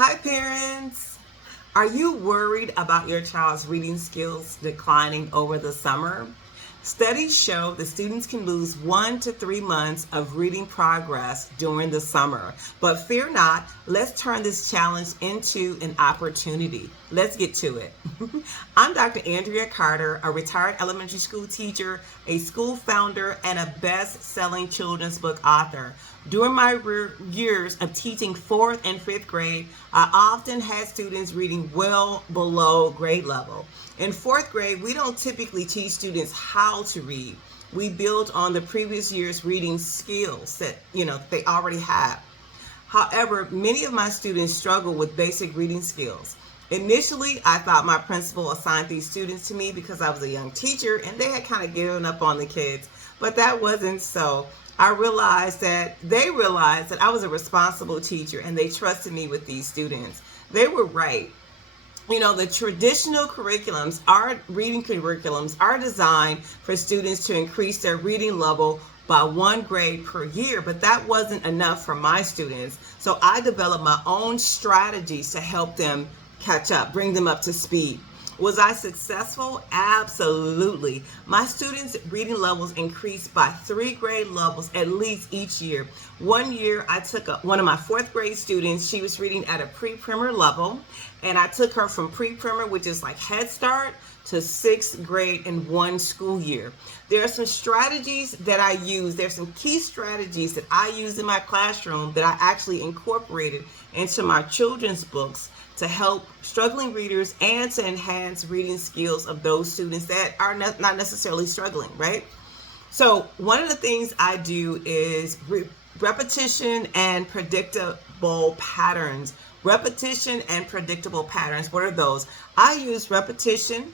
Hi, parents. Are you worried about your child's reading skills declining over the summer? Studies show that students can lose 1 to 3 months of reading progress during the summer. But fear not, let's turn this challenge into an opportunity. Let's get to it. I'm Dr. Andrea Carter, a retired elementary school teacher, a school founder, and a best-selling children's book author. During my years of teaching 4th and 5th grade, I often had students reading well below grade level. In 4th grade, we don't typically teach students how to read. We build on the previous year's reading skills that, they already have. However, many of my students struggle with basic reading skills. Initially, I thought my principal assigned these students to me because I was a young teacher and they had kind of given up on the kids, but that wasn't so. I realized that they realized that I was a responsible teacher and they trusted me with these students. They were right. The traditional curriculums, our reading curriculums, are designed for students to increase their reading level by 1 grade per year, but that wasn't enough for my students. So I developed my own strategies to help them catch up, bring them up to speed. Was I successful? Absolutely. My students' reading levels increased by 3 grade levels at least each year. One year, I took one of my 4th grade students. She was reading at a pre-primer level, and I took her from pre-primer, which is like Head Start, to 6th grade in 1 school year. There are some strategies that I use. There's some key strategies that I use in my classroom that I actually incorporated into my children's books to help struggling readers and to enhance reading skills of those students that are not necessarily struggling, right? So one of the things I do is repetition and predictable patterns. Repetition and predictable patterns. What are those? I use repetition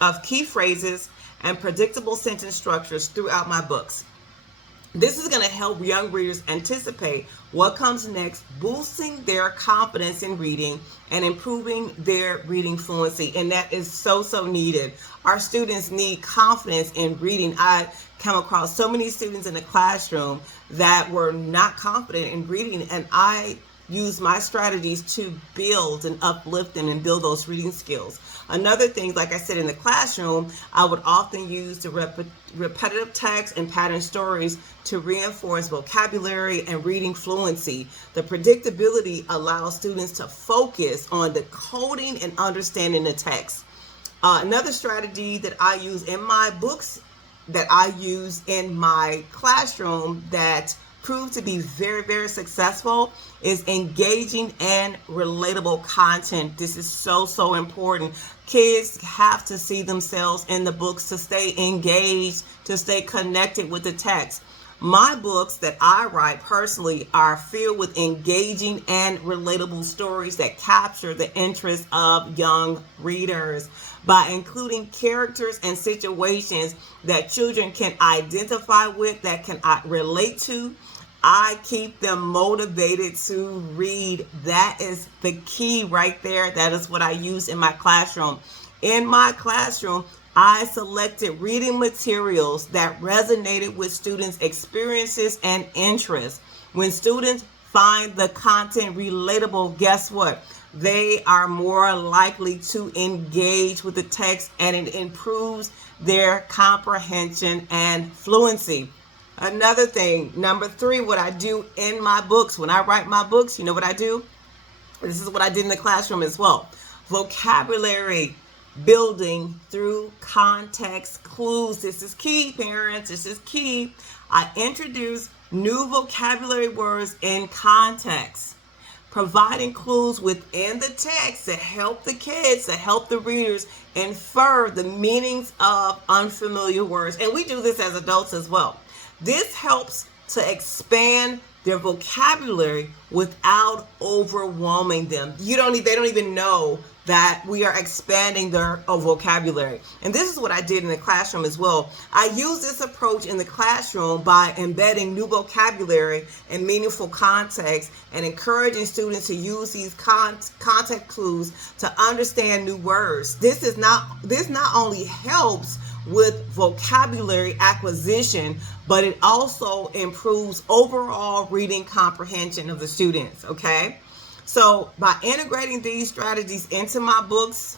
of key phrases and predictable sentence structures throughout my books. This is going to help young readers anticipate what comes next, boosting their confidence in reading and improving their reading fluency. And that is so needed. Our students need confidence in reading. I come across so many students in the classroom that were not confident in reading, and I use my strategies to build and uplift them and build those reading skills. Another thing, like I said, in the classroom, I would often use the repetitive text and pattern stories to reinforce vocabulary and reading fluency. The predictability allows students to focus on decoding and understanding the text. Another strategy that I use in my books, that I use in my classroom, that proved to be very successful, is engaging and relatable content. This is so important. Kids have to see themselves in the books to stay engaged, to stay connected with the text. My books that I write personally are filled with engaging and relatable stories that capture the interest of young readers. By including characters and situations that children can identify with, that can relate to, I keep them motivated to read. That is the key right there. That is what I use in my classroom. In my classroom, I selected reading materials that resonated with students' experiences and interests. When students find the content relatable, guess what? They are more likely to engage with the text, and it improves their comprehension and fluency. Another thing, number 3, what I do in my books, when I write my books, you know what I do? This is what I did in the classroom as well. Vocabulary building through context clues. This is key, parents. This is key. I introduce new vocabulary words in context, providing clues within the text to help the kids, to help the readers infer the meanings of unfamiliar words. And we do this as adults as well. This helps to expand their vocabulary without overwhelming them. They don't even know that we are expanding their vocabulary. And this is what I did in the classroom as well. I use this approach in the classroom by embedding new vocabulary and meaningful context and encouraging students to use these context clues to understand new words. This not only helps with vocabulary acquisition, but it also improves overall reading comprehension of the students, okay? So by integrating these strategies into my books,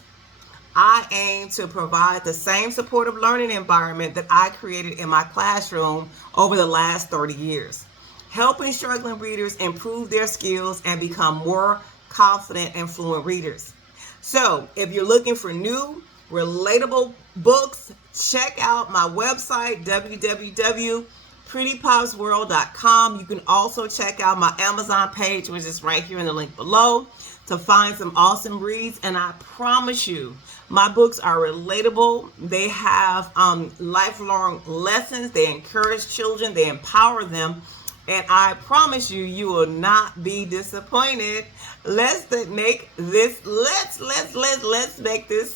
I aim to provide the same supportive learning environment that I created in my classroom over the last 30 years, helping struggling readers improve their skills and become more confident and fluent readers. So, if you're looking for new, relatable books, check out my website, www.prettypopsworld.com. You can also check out my Amazon page, which is right here in the link below, to find some awesome reads. And I promise you, my books are relatable. They have lifelong lessons. They encourage children. They empower them. And I promise you, you will not be disappointed. Let's make this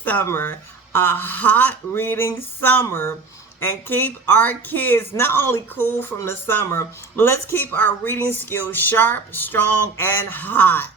summer a hot reading summer and keep our kids not only cool from the summer, but let's keep our reading skills sharp, strong, and hot.